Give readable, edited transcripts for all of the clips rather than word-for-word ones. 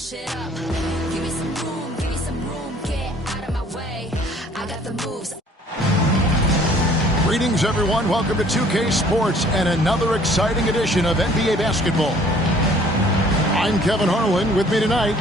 that shit up. Give me some room, get out of my way. I got the moves. Greetings, everyone. Welcome to 2K Sports and another exciting edition of NBA basketball. I'm Kevin Harlan. With me tonight,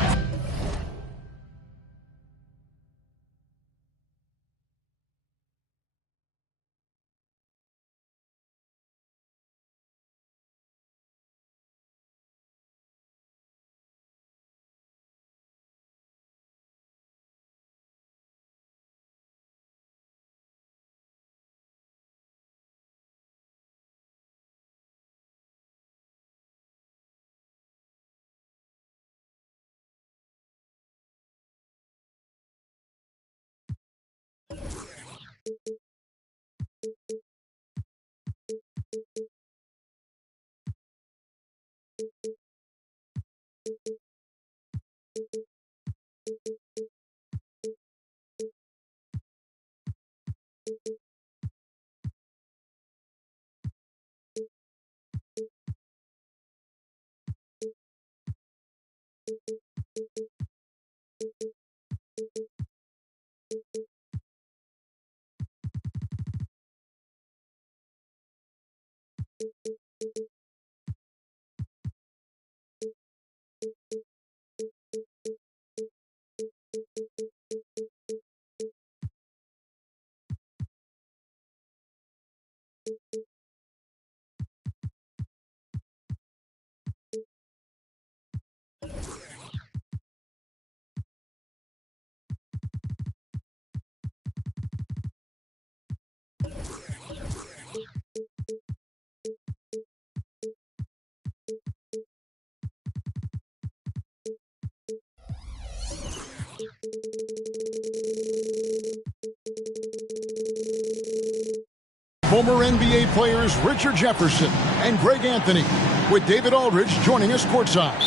former NBA players Richard Jefferson and Greg Anthony, with David Aldridge joining us courtside.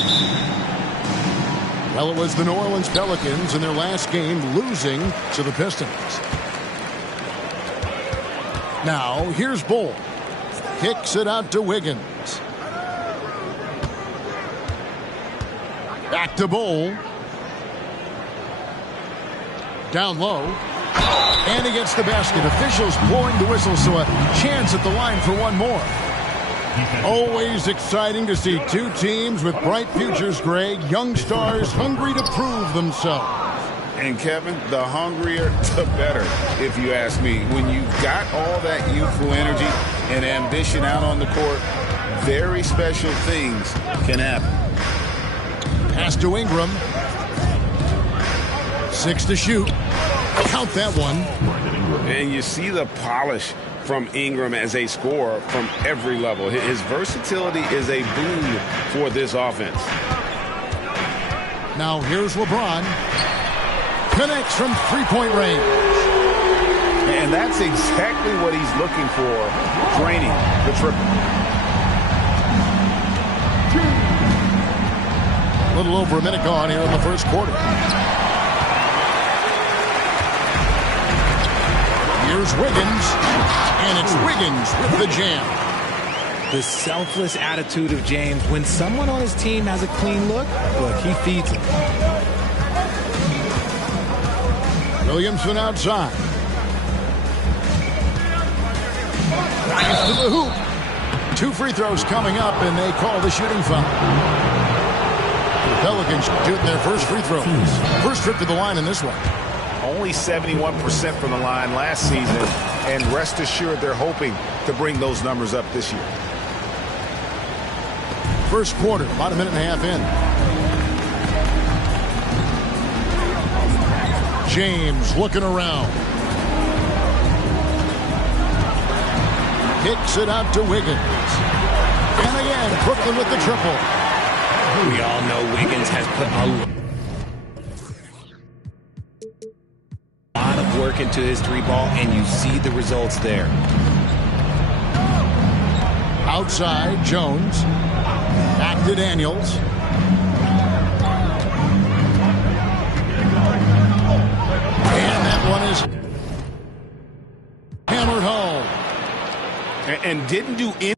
Well, it was the New Orleans Pelicans in their last game losing to the Pistons. Now, here's Bull. Kicks it out to Wiggins. Back to Bull. Down low. And he gets the basket. Officials blowing the whistle, so a chance at the line for one more. Always exciting to see two teams with bright futures, Greg. Young stars hungry to prove themselves. And Kevin, the hungrier, the better, if you ask me. When you've got all that youthful energy and ambition out on the court, very special things can happen. Pass to Ingram. 6 to shoot. Count that one. And you see the polish from Ingram as a scorer from every level. His versatility is a boon for this offense. Now here's LeBron. Connects from three-point range. And that's exactly what he's looking for, draining the triple. A little over a minute gone here in the first quarter. Here's Wiggins, and it's Wiggins with the jam. The selfless attitude of James. When someone on his team has a clean look, he feeds it. Williamson outside. Drives to the hoop. 2 free throws coming up, and they call the shooting foul. The Pelicans shooting their first free throws. First trip to the line in this one. Only 71% from the line last season, and rest assured they're hoping to bring those numbers up this year. First quarter, about a minute and a half in. James looking around. Kicks it out to Wiggins. And again, Brooklyn with the triple. We all know Wiggins has put a lot of work into his three ball, and you see the results there. Outside, Jones. Back to Daniels. And that one is hammered home. And didn't do anything.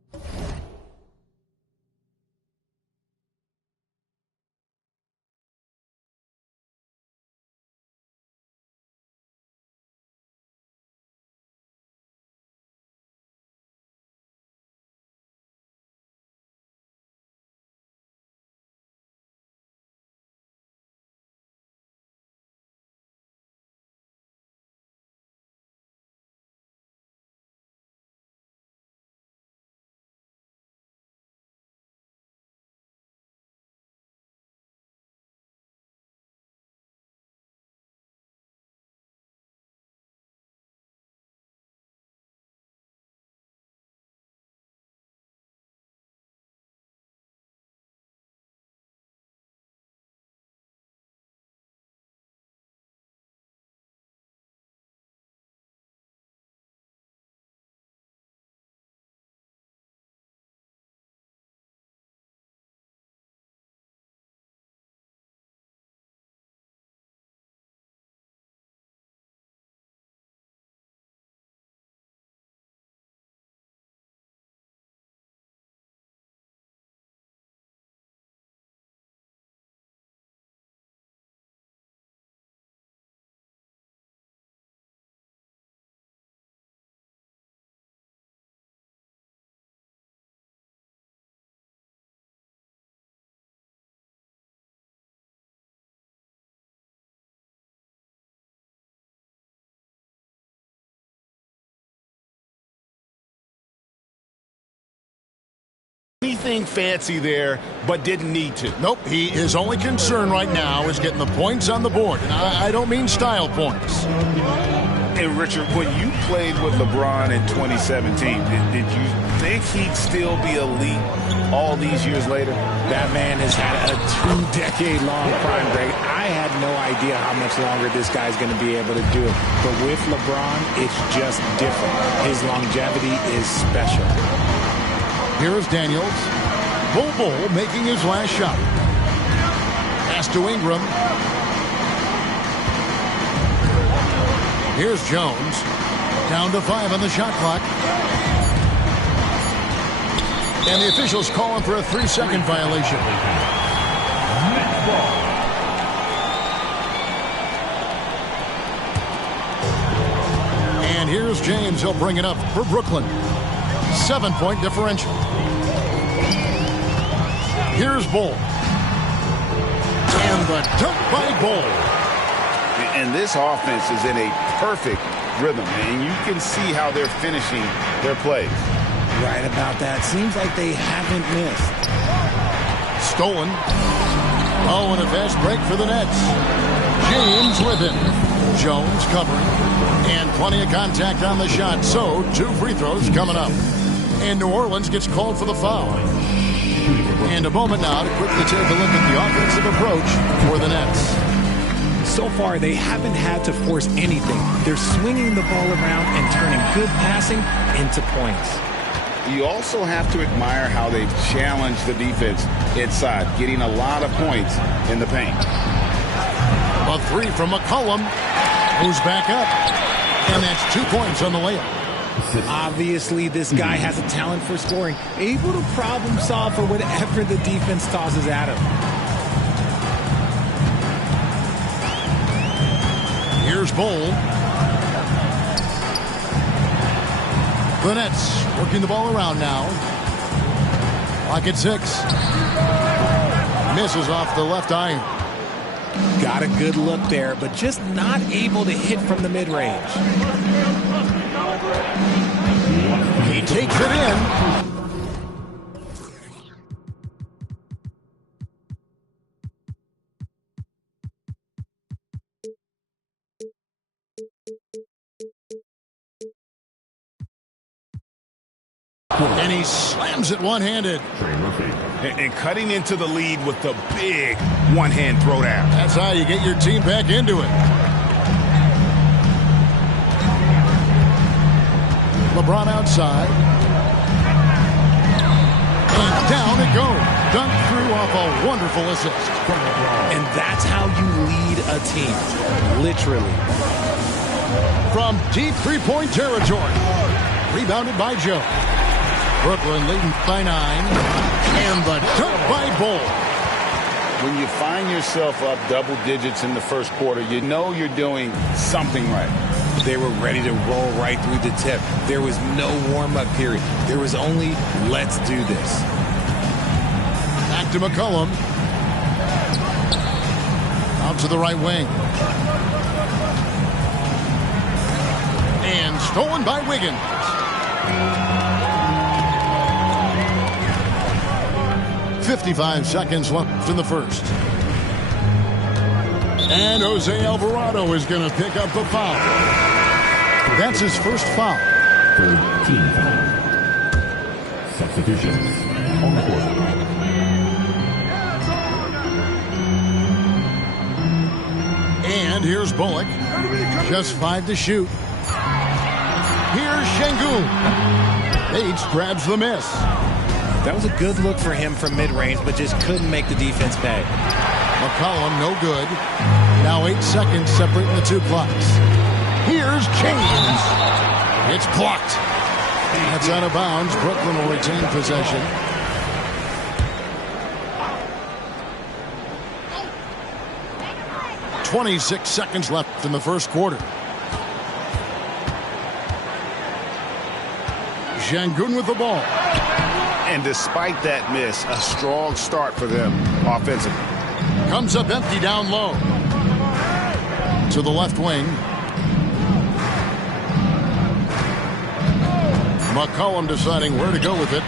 nothing fancy there, but didn't need to. Nope, his only concern right now is getting the points on the board. And I don't mean style points. And Richard, when you played with LeBron in 2017, did you think he'd still be elite all these years later? That man has had a 2-decade-long prime, Greg. I had no idea how much longer this guy's going to be able to do it. But with LeBron, it's just different. His longevity is special. Here is Daniels. Bull making his last shot. Pass to Ingram. Here's Jones. Down to 5 on the shot clock. And the officials calling for a 3-second violation. And here's James. He'll bring it up for Brooklyn. 7-point differential. Here's Bull. And the dunk by Bull. And this offense is in a perfect rhythm, and you can see how they're finishing their plays. Right about that. Seems like they haven't missed. Stolen. Oh, and a fast break for the Nets. James with it. Jones covering. And plenty of contact on the shot. So, 2 free throws coming up. And New Orleans gets called for the foul. And a moment now to quickly take a look at the offensive approach for the Nets. So far, they haven't had to force anything. They're swinging the ball around and turning good passing into points. You also have to admire how they've challenged the defense inside, getting a lot of points in the paint. A 3 from McCollum, who's back up. And that's 2 points on the layup. Obviously, this guy has a talent for scoring, able to problem solve for whatever the defense tosses at him. Here's Bull. The Nets working the ball around now. Clock at 6. Misses off the left iron. Got a good look there, but just not able to hit from the mid-range. He takes it in. And he slams it one-handed. And cutting into the lead with the big one-hand throwdown. That's how you get your team back into it. LeBron outside. And down it goes. Dunked through off a wonderful assist. And that's how you lead a team. Literally. From deep three-point territory. Rebounded by Joe. Brooklyn leading by 9. And the dunk by Bull. When you find yourself up double digits in the first quarter, you know you're doing something right. They were ready to roll right through the tip. There was no warm-up period. There was only, let's do this. Back to McCollum. Out to the right wing. And stolen by Wiggins. .55 seconds left in the first. And Jose Alvarado is going to pick up the foul. That's his first foul. Third team foul. Substitutions on the court. And here's Bullock. Just 5 to shoot. Here's Şengün. Bates grabs the miss. That was a good look for him from mid-range, but just couldn't make the defense pay. McCollum, no good. Now 8 seconds separating the 2 clocks. Here's James. It's blocked. That's out of bounds. Brooklyn will retain possession. .26 seconds left in the first quarter. Şengün with the ball. And despite that miss, a strong start for them offensively. Comes up empty down low. To the left wing. McCollum deciding where to go with it.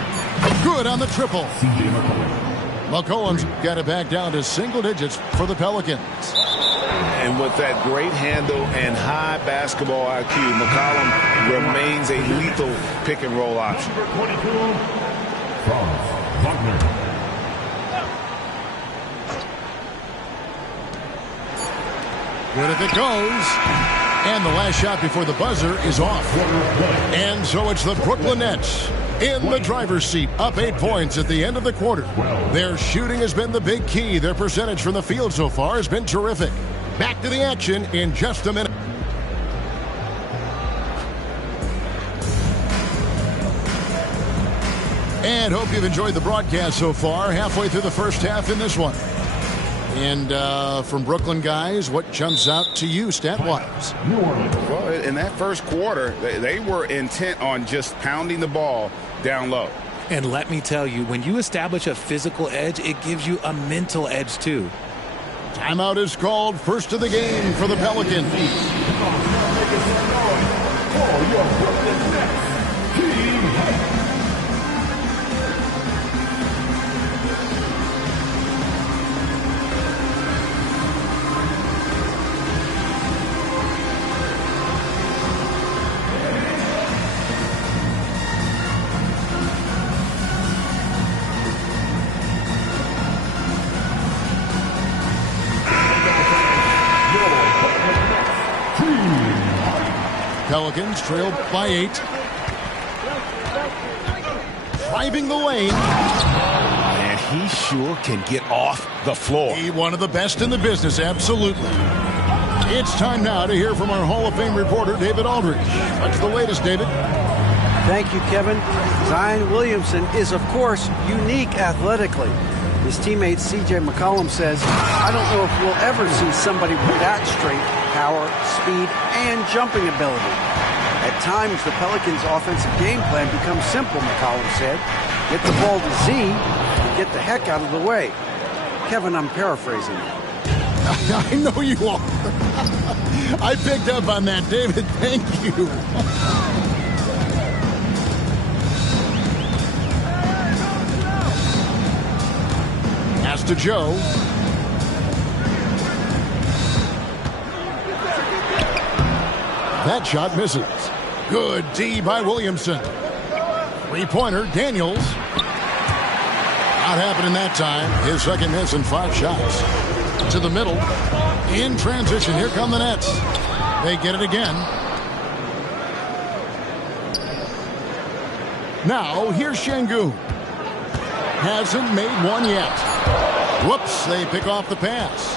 Good on the triple. CJ McCollum. McCollum's got it back down to single digits for the Pelicans. And with that great handle and high basketball IQ, McCollum remains a lethal pick and roll option. Franz Wagner. Good if it goes. And the last shot before the buzzer is off. And so it's the Brooklyn Nets in the driver's seat, up 8 points at the end of the quarter. Their shooting has been the big key. Their percentage from the field so far has been terrific. Back to the action in just a minute. And hope you've enjoyed the broadcast so far. Halfway through the first half in this one. And from Brooklyn guys, what jumps out to you stat-wise? Well, in that first quarter, they were intent on just pounding the ball down low. And let me tell you, when you establish a physical edge, it gives you a mental edge too. Timeout is called. First of the game for the Pelicans. Pelicans trailed by 8. Driving the lane. And he sure can get off the floor. He one of the best in the business, absolutely. It's time now to hear from our Hall of Fame reporter, David Aldridge. What's the latest, David? Thank you, Kevin. Zion Williamson is, of course, unique athletically. His teammate C.J. McCollum says, I don't know if we'll ever see somebody with that strength, power, speed, and jumping ability. At times, the Pelicans' offensive game plan becomes simple, McCollum said. Get the ball to Z and get the heck out of the way. Kevin, I'm paraphrasing. I know you are. I picked up on that, David. Thank you. Pass to Joe. That shot misses. Good D by Williamson. Three-pointer, Daniels. Not happening that time. His second miss in 5 shots. To the middle. In transition. Here come the Nets. They get it again. Now, here's Şengün. Hasn't made one yet. Whoops, they pick off the pass.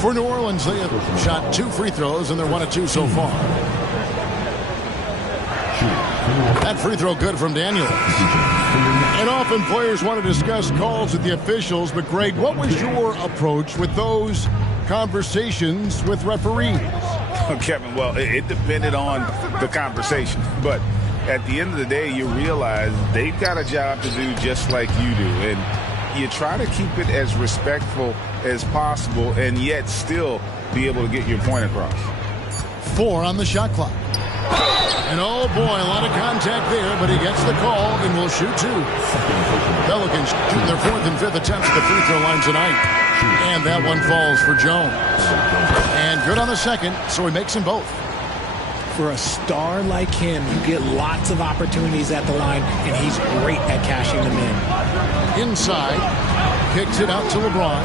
For New Orleans, they have shot 2 free throws, and they're 1 of 2 so far. That free throw good from Daniels. And often players want to discuss calls with the officials, but Greg, what was your approach with those conversations with referees? Kevin, well, it depended on the conversation, but at the end of the day, you realize they've got a job to do just like you do, and you try to keep it as respectful as possible and yet still be able to get your point across. 4 on the shot clock. And oh boy, a lot of contact there, but he gets the call and will shoot 2. Pelicans shooting their 4th and 5th attempts at the free throw line tonight. And that one falls for Jones. And good on the second, so he makes them both. For a star like him, you get lots of opportunities at the line, and he's great at cashing them in. Inside, kicks it out to LeBron.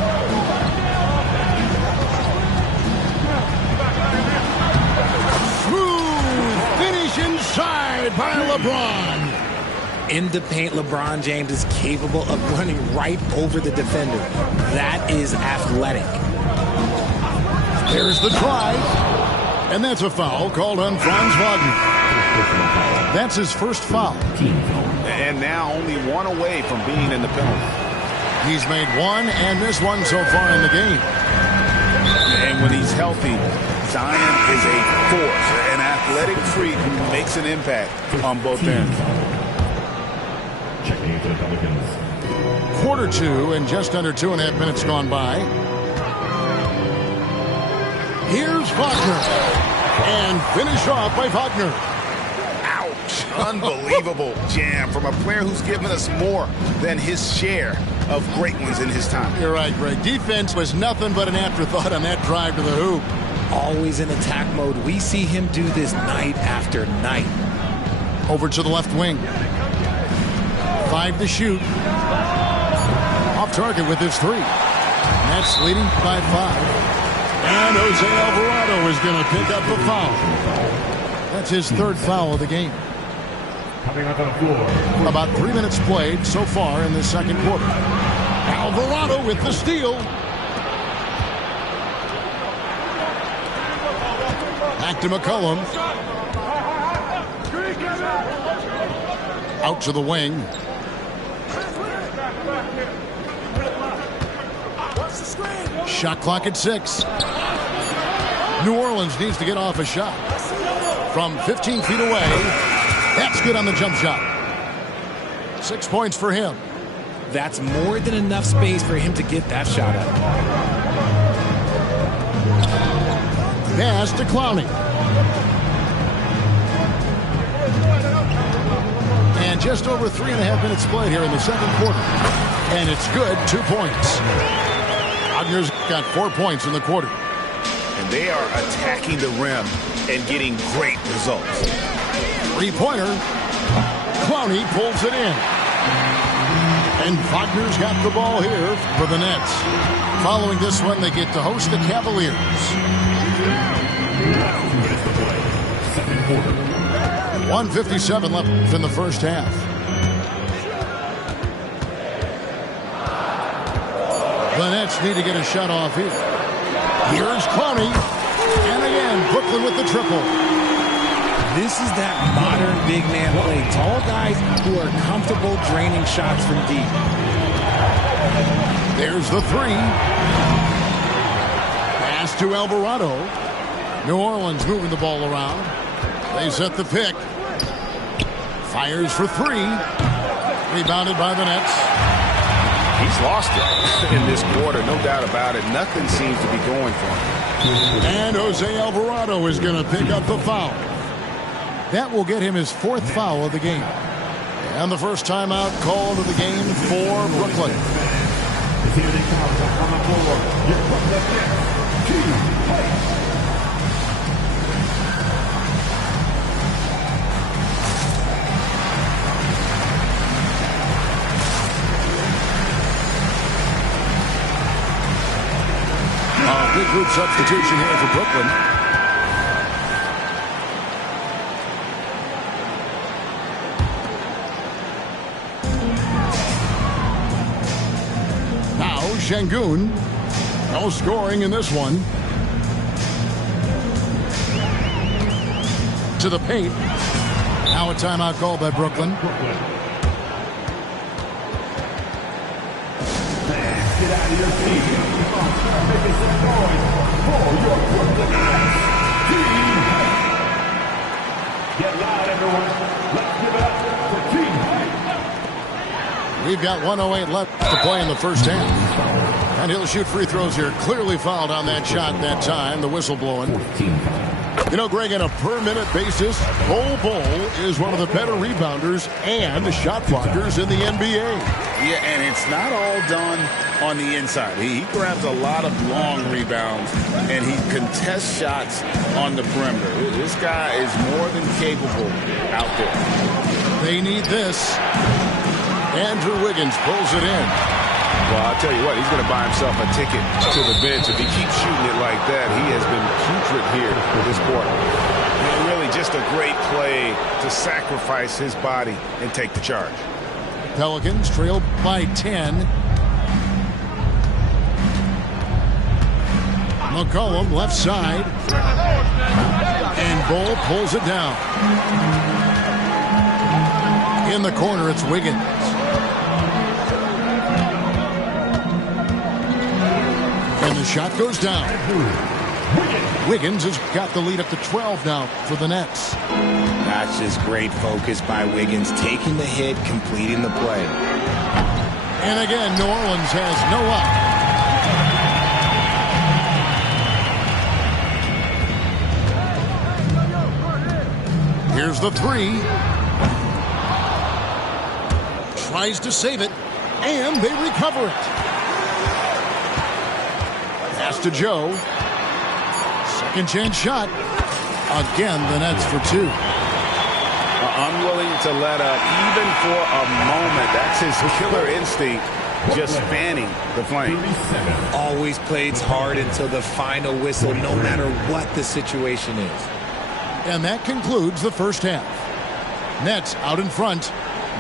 Inside by LeBron. In the paint, LeBron James is capable of running right over the defender. That is athletic. There's the drive. And that's a foul called on Franz Wagner. That's his first foul. And now only 1 away from being in the penalty. He's made 1 and missed 1 so far in the game. And when he's healthy, Zion is a force, an athletic freak who makes an impact on both ends. Checking into the Pelicans. Quarter 2 and just under 2.5 minutes gone by. Here's Wagner. And finish off by Wagner. Ouch. Unbelievable jam from a player who's given us more than his share of great ones in his time. You're right, Greg. Defense was nothing but an afterthought on that drive to the hoop. Always in attack mode. We see him do this night after night. Over to the left wing. 5 to shoot. Off target with his 3. Nets leading by 5. And Jose Alvarado is going to pick up the foul. That's his 3rd foul of the game. Coming up on the floor. About 3 minutes played so far in the second quarter. Alvarado with the steal. Back to McCollum. Out to the wing. Shot clock at 6. New Orleans needs to get off a shot. From 15 feet away. That's good on the jump shot. 6 points for him. That's more than enough space for him to get that shot up. Pass to Clowney. And just over 3.5 minutes played here in the second quarter. And it's good, 2 points. Wagner's got 4 points in the quarter. And they are attacking the rim and getting great results. 3-pointer. Clowney pulls it in. And Wagner's got the ball here for the Nets. Following this one, they get to host the Cavaliers. Second quarter. 1:57 left in the first half. The Nets need to get a shot off here. Here's Clowney. And again, Brooklyn with the triple. This is that modern big man play. Tall guys who are comfortable draining shots from deep. There's the 3. Pass to Alvarado. New Orleans moving the ball around. They set the pick. Fires for 3. Rebounded by the Nets. He's lost it in this quarter, no doubt about it. Nothing seems to be going for him. And Jose Alvarado is going to pick up the foul. That will get him his 4th foul of the game. And the first timeout called of the game for Brooklyn. Here they come on the floor. Your Brooklyn Nets, Gm5. Big group substitution here for Brooklyn. Now Şengün. No scoring in this one. To the paint. Now a timeout called by Brooklyn. Get out of your seat. Making some noise for your Brooklyn Nets. Gm5. Get loud, everyone. Let's give it up for Gm5. We've got 1:08 left to play in the first half. And he'll shoot free throws here. Clearly fouled on that shot that time. The whistle blowing. You know, Greg, on a per-minute basis, Bol is one of the better rebounders and shot blockers in the NBA. Yeah, and it's not all done on the inside. He grabs a lot of long rebounds, and he contests shots on the perimeter. This guy is more than capable out there. They need this. Andrew Wiggins pulls it in. Well, I'll tell you what, he's going to buy himself a ticket to the bench. If he keeps shooting it like that, he has been putrid here for this quarter. And really just a great play to sacrifice his body and take the charge. Pelicans trail by 10. McCollum left side. And Bol pulls it down. In the corner, it's Wiggins. And the shot goes down. Wiggins has got the lead up to 12 now for the Nets. That's just great focus by Wiggins, taking the hit, completing the play. And again, New Orleans has no up. Here's the 3. tries to save it, and they recover it. Pass to Joe. Second chance shot. Again, the Nets for two. Unwilling to let up even for a moment. That's his killer instinct, just fanning the flame. Always plays hard until the final whistle, no matter what the situation is. And that concludes the first half. Nets out in front,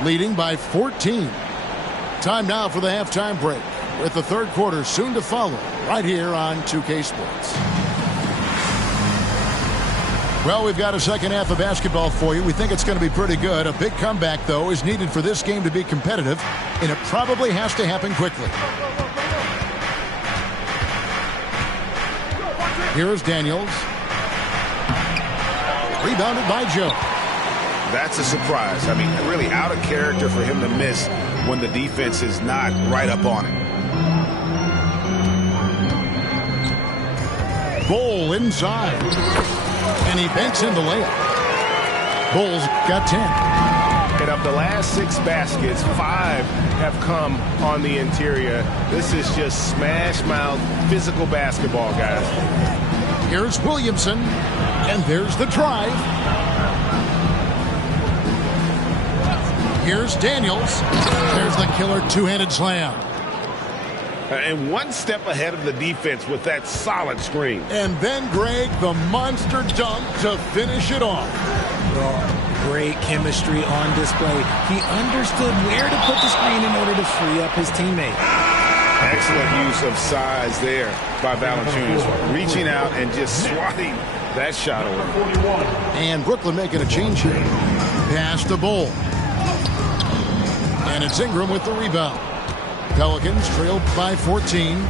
leading by 14. Time now for the halftime break, with the third quarter soon to follow, right here on 2K Sports. Well, we've got a second half of basketball for you. We think it's going to be pretty good. A big comeback, though, is needed for this game to be competitive, and it probably has to happen quickly. Here's Daniels. Rebounded by Joe. That's a surprise. I mean, really out of character for him to miss when the defense is not right up on it. Bull inside. And he banks in the layup. Bulls got 10. And of the last 6 baskets, 5 have come on the interior. This is just smash mouth physical basketball, guys. Here's Williamson. And there's the drive. Here's Daniels. There's the killer two-handed slam. And one step ahead of the defense with that solid screen. And then, Greg, the monster dunk to finish it off. Great chemistry on display. He understood where to put the screen in order to free up his teammate. Excellent use of size there by Valanciunas, reaching out and just swatting that shot away. And Brooklyn making a change here. Pass to Bull. And it's Ingram with the rebound. Pelicans trailed by 14.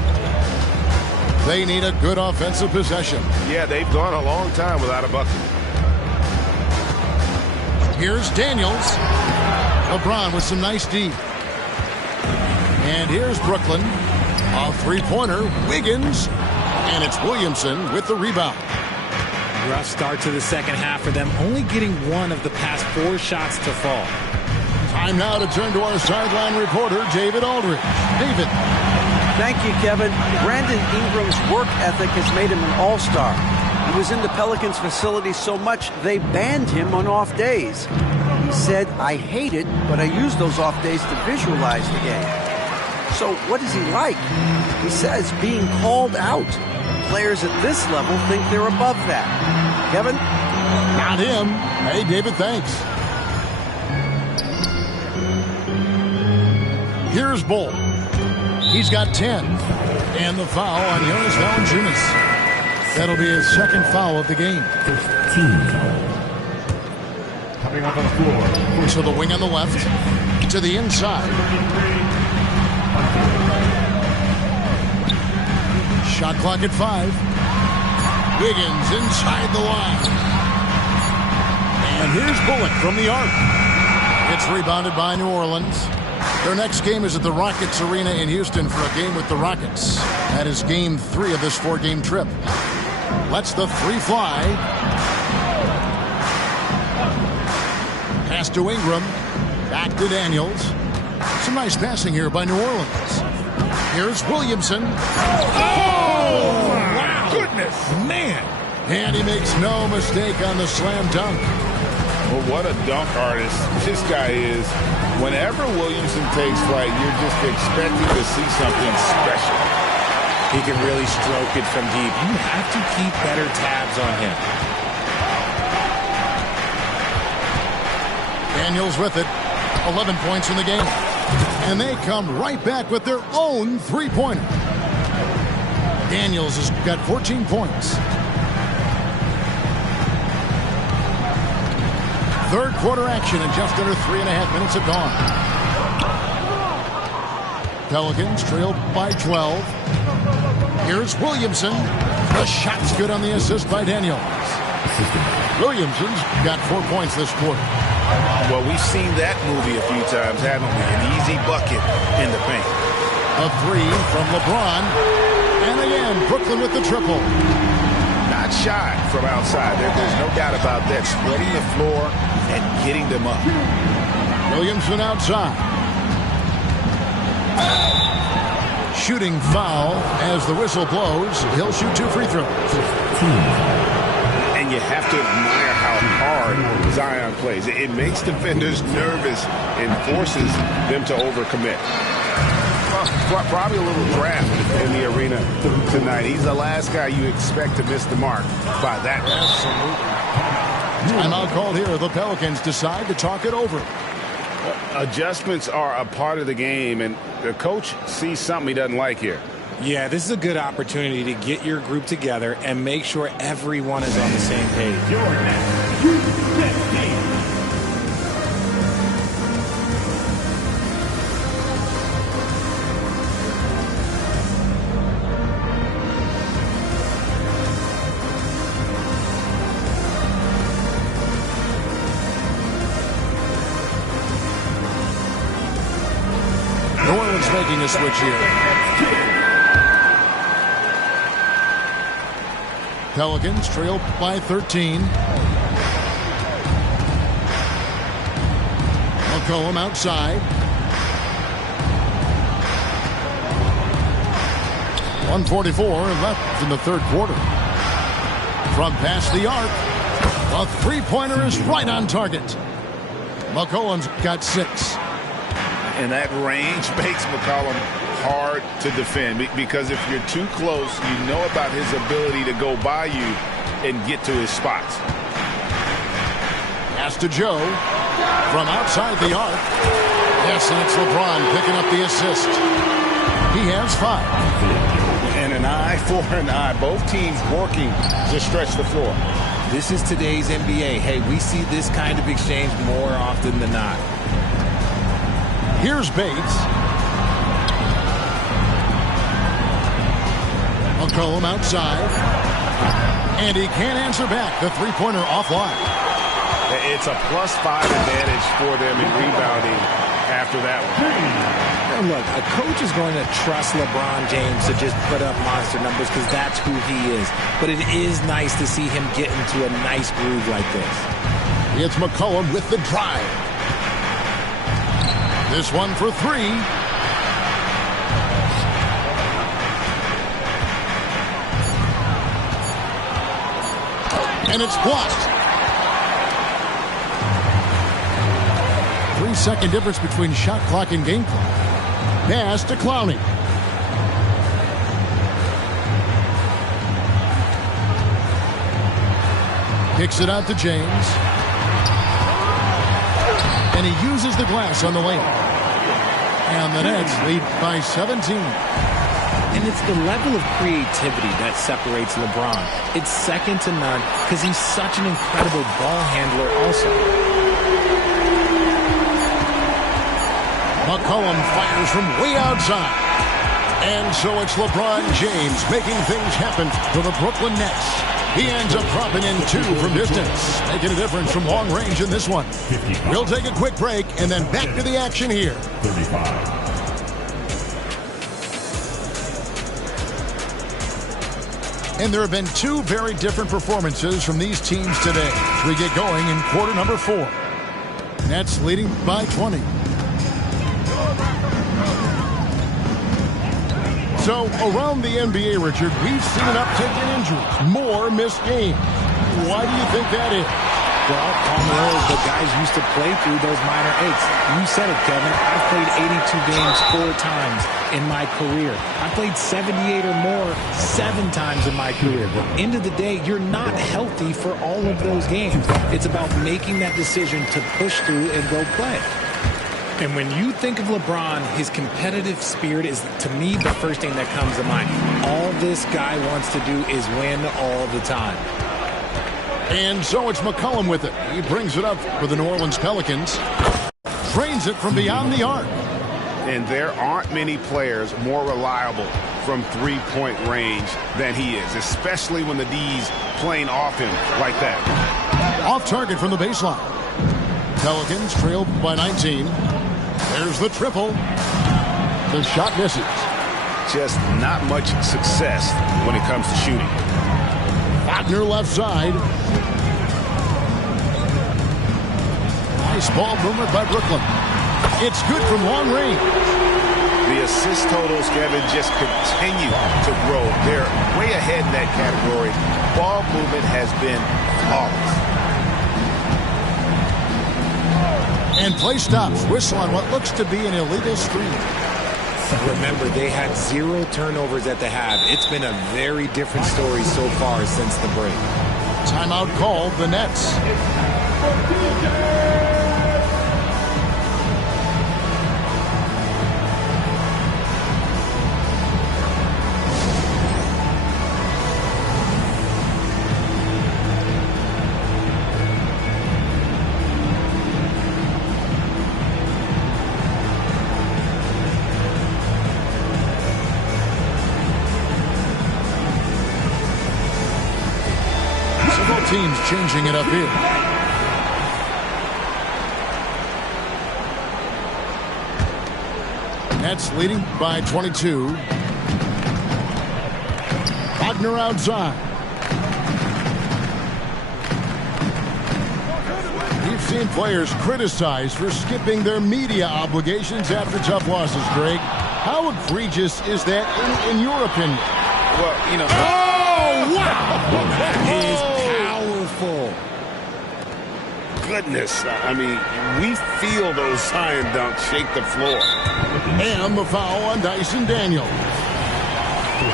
They need a good offensive possession. Yeah, they've gone a long time without a bucket. Here's Daniels. LeBron with some nice D. And here's Brooklyn. A three-pointer. Wiggins. And it's Williamson with the rebound. Rough start to the second half for them, only getting one of the past 4 shots to fall. Time now to turn to our sideline reporter, David Aldridge. David. Thank you, Kevin. Brandon Ingram's work ethic has made him an all-star. He was in the Pelicans facility so much they banned him on off days. He said, "I hate it, but I use those off days to visualize the game." So what is he like? He says being called out. Players at this level think they're above that. Kevin? Not him. Hey, David, thanks. Here's Bull. He's got 10. And the foul on Jonas Valanciunas. That'll be his second foul of the game. 15. Coming up on the floor. To the wing on the left. To the inside. Shot clock at 5. Wiggins inside the line. And here's Bullock from the arc. It's rebounded by New Orleans. Their next game is at the Rockets Arena in Houston for a game with the Rockets. That is game 3 of this 4-game trip. Lets the 3 fly. Pass to Ingram. Back to Daniels. Some nice passing here by New Orleans. Here's Williamson. Oh, wow. Goodness. Man. And he makes no mistake on the slam dunk. Well, what a dunk artist this guy is. Whenever Williamson takes flight, you're just expecting to see something special. He can really stroke it from deep. You have to keep better tabs on him. Daniels with it. 11 points in the game. And they come right back with their own three-pointer. Daniels has got 14 points. Third quarter action in just under 3.5 minutes have gone. Pelicans trailed by 12. Here's Williamson. The shot's good on the assist by Daniels. Williamson's got 4 points this quarter. Well, we've seen that movie a few times, haven't we? An easy bucket in the paint. A 3 from LeBron. And again, Brooklyn with the triple. Not shy from outside. There's no doubt about that. Spreading the floor and getting them up. Williamson outside. Shooting foul as the whistle blows. He'll shoot 2 free throws. And you have to admire how hard Zion plays. It makes defenders nervous and forces them to overcommit. Probably a little draft in the arena tonight. He's the last guy you expect to miss the mark by that. Absolutely. Timeout called here. The Pelicans decide to talk it over. Adjustments are a part of the game, and the coach sees something he doesn't like here. Yeah, this is a good opportunity to get your group together and make sure everyone is on the same page. New Orleans making a switch here. Pelicans trail by 13. McCollum outside. 1:44 left in the third quarter. From past the arc, a three-pointer is right on target. McCollum's got 6. And that range makes McCollum hard to defend, because if you're too close, you know about his ability to go by you and get to his spots. Pass to Joe from outside the arc. Yes, and it's LeBron picking up the assist. He has 5. And an eye for an eye. Both teams working to stretch the floor. This is today's NBA. Hey, we see this kind of exchange more often than not. Here's Bates. McCollum outside. And he can't answer back. The three-pointer offline. It's a +5 advantage for them in rebounding after that one. And look, a coach is going to trust LeBron James to just put up monster numbers because that's who he is. But it is nice to see him get into a nice groove like this. It's McCollum with the drive. This one for 3. And it's blocked. 3-second difference between shot clock and game clock. Pass to Clowney. Kicks it out to James. And he uses the glass on the lane. And the Nets lead by 17. And it's the level of creativity that separates LeBron. It's second to none because he's such an incredible ball handler also. McCollum fires from way outside. And so it's LeBron James making things happen for the Brooklyn Nets. He ends up dropping in 2 from distance, making a difference from long range in this one. We'll take a quick break and then back to the action here. 35. And there have been 2 very different performances from these teams today as we get going in quarter number 4. Nets leading by 20. So around the NBA, Richard, we've seen an uptick in injuries, more missed games. Why do you think that is? Well, Palmer, the guys used to play through those minor aches. You said it, Kevin. I've played 82 games 4 times in my career. I played 78 or more 7 times in my career. End of the day, you're not healthy for all of those games. It's about making that decision to push through and go play. And when you think of LeBron, his competitive spirit is, to me, the first thing that comes to mind. All this guy wants to do is win all the time. And so it's McCollum with it. He brings it up for the New Orleans Pelicans. Drains it from beyond the arc. And there aren't many players more reliable from three-point range than he is, especially when the D's playing off him like that. Off target from the baseline. Pelicans trail by 19. There's the triple. The shot misses. Just not much success when it comes to shooting. Wagner left side. Nice ball movement by Brooklyn. It's good from long range. The assist totals, Kevin, just continue to grow. They're way ahead in that category. Ball movement has been flawless. And play stops. Whistle on what looks to be an illegal screen. Remember, they had 0 turnovers at the half. It's been a very different story so far since the break. Timeout called the Nets. Teams changing it up here. Nets leading by 22. Wagner outside. We've seen players criticized for skipping their media obligations after tough losses, Greg. How egregious is that in your opinion? Well, you know. Oh, wow! That is powerful. Goodness. I mean, we feel those science dunks shake the floor. And the foul on Dyson Daniels.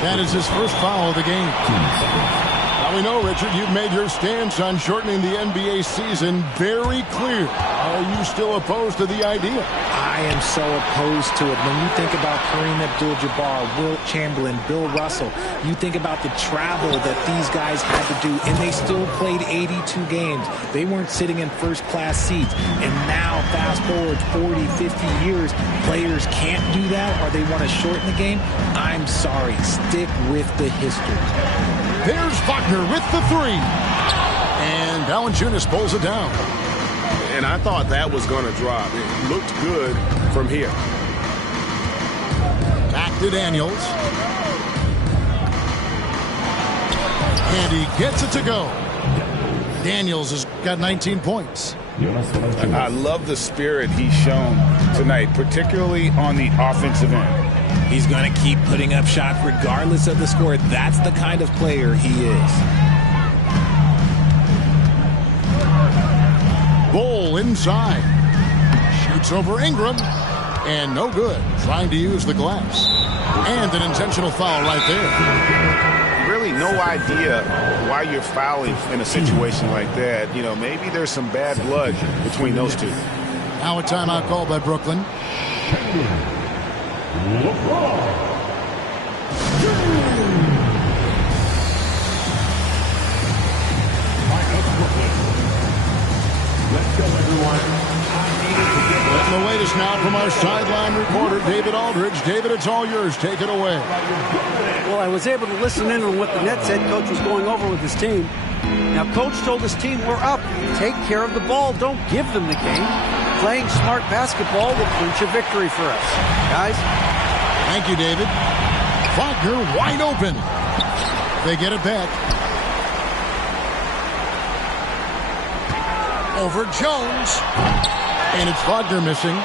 That is his first foul of the game. Now we know, Richard, you've made your stance on shortening the NBA season very clear. Are you still opposed to the idea? I am so opposed to it. When you think about Kareem Abdul-Jabbar, Wilt Chamberlain, Bill Russell, you think about the travel that these guys had to do, and they still played 82 games. They weren't sitting in first-class seats. And now, fast forward 40, 50 years, players can't do that, or they want to shorten the game. I'm sorry. Stick with the history. There's Wagner with the three. And Valanciunas pulls it down. And I thought that was going to drop. It looked good from here. Back to Daniels. And he gets it to go. Daniels has got 19 points. I love the spirit he's shown tonight, particularly on the offensive end. He's going to keep putting up shots regardless of the score. That's the kind of player he is. Bull inside. Shoots over Ingram. And no good. Trying to use the glass. And an intentional foul right there. Really no idea why you're fouling in a situation like that. You know, maybe there's some bad blood between those two. Now a timeout called by Brooklyn. Let's go, everyone. Getting the latest now from our sideline reporter, David Aldridge. David, it's all yours. Take it away. Well, I was able to listen in on what the Nets head coach was going over with his team. Now, coach told his team, we're up. Take care of the ball. Don't give them the game. Playing smart basketball will clinch a victory for us. Guys? Thank you, David. Wagner wide open. They get it back. Over Jones. And it's Wagner missing.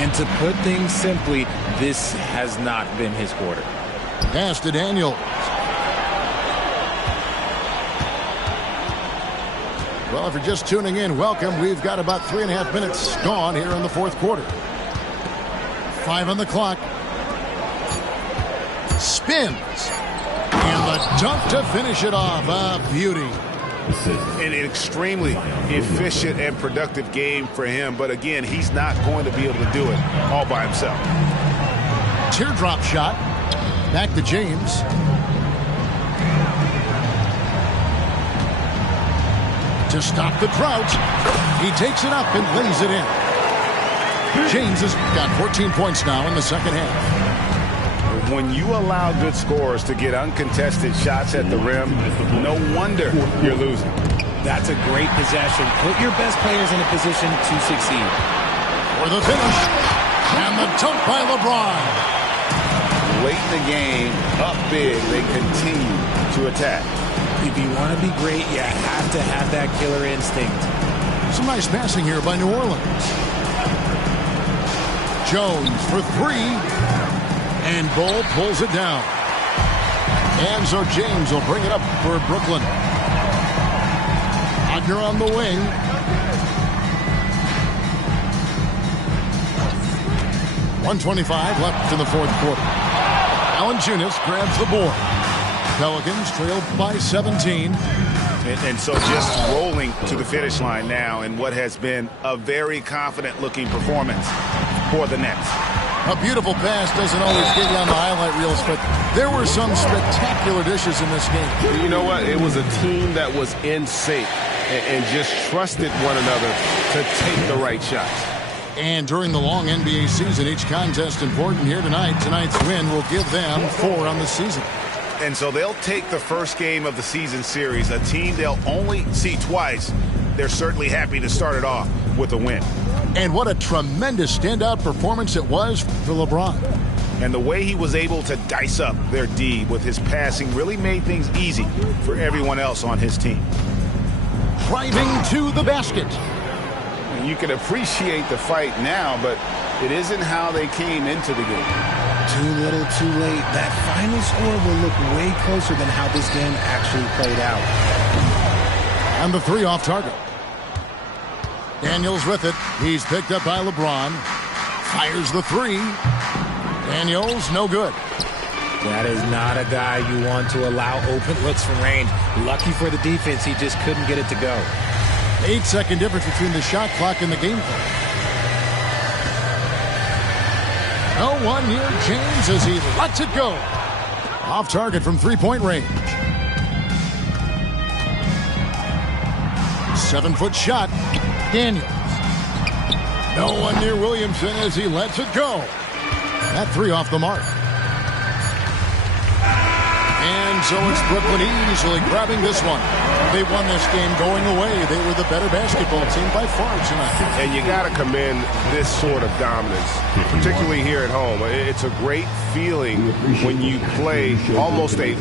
And to put things simply, this has not been his quarter. Pass to Daniels. Well, if you're just tuning in, welcome. We've got about 3.5 minutes gone here in the fourth quarter. 5 on the clock. Spins. And the dunk to finish it off. A beauty. An extremely efficient and productive game for him. But again, he's not going to be able to do it all by himself. Teardrop shot. Back to James. To stop the drought. He takes it up and lays it in. James has got 14 points now in the second half. When you allow good scorers to get uncontested shots at the rim, no wonder you're losing. That's a great possession. Put your best players in a position to succeed. For the finish. And the dunk by LeBron. Late in the game, up big, they continue to attack. If you want to be great, you have to have that killer instinct. Some nice passing here by New Orleans. Jones for three. And Bull pulls it down. And so James will bring it up for Brooklyn. Wagner on the wing. .125 left in the fourth quarter. Valanciunas grabs the board. Pelicans trail by 17. And so just rolling to the finish line now in what has been a very confident-looking performance for the Nets. A beautiful pass doesn't always get you on the highlight reels, but there were some spectacular dishes in this game. You know what? It was a team that was in sync and just trusted one another to take the right shots. And during the long NBA season, each contest important here tonight. Tonight's win will give them 4 on the season. And so they'll take the first game of the season series, a team they'll only see twice. They're certainly happy to start it off with a win. And what a tremendous standout performance it was for LeBron. And the way he was able to dice up their D with his passing really made things easy for everyone else on his team. Driving to the basket. You can appreciate the fight now, but it isn't how they came into the game. Too little, too late. That final score will look way closer than how this game actually played out. And the 3 off target. Daniels with it. He's picked up by LeBron. Fires the 3. Daniels, no good. That is not a guy you want to allow open looks from range. Lucky for the defense, he just couldn't get it to go. 8-second difference between the shot clock and the game clock. No one near James as he lets it go. Off target from 3-point range. 7-foot shot. Daniels. No one near Williamson as he lets it go. That 3 off the mark. And so it's Brooklyn easily grabbing this one. They won this game going away. They were the better basketball team by far tonight. And you got to commend this sort of dominance, particularly here at home. It's a great feeling when you play almost a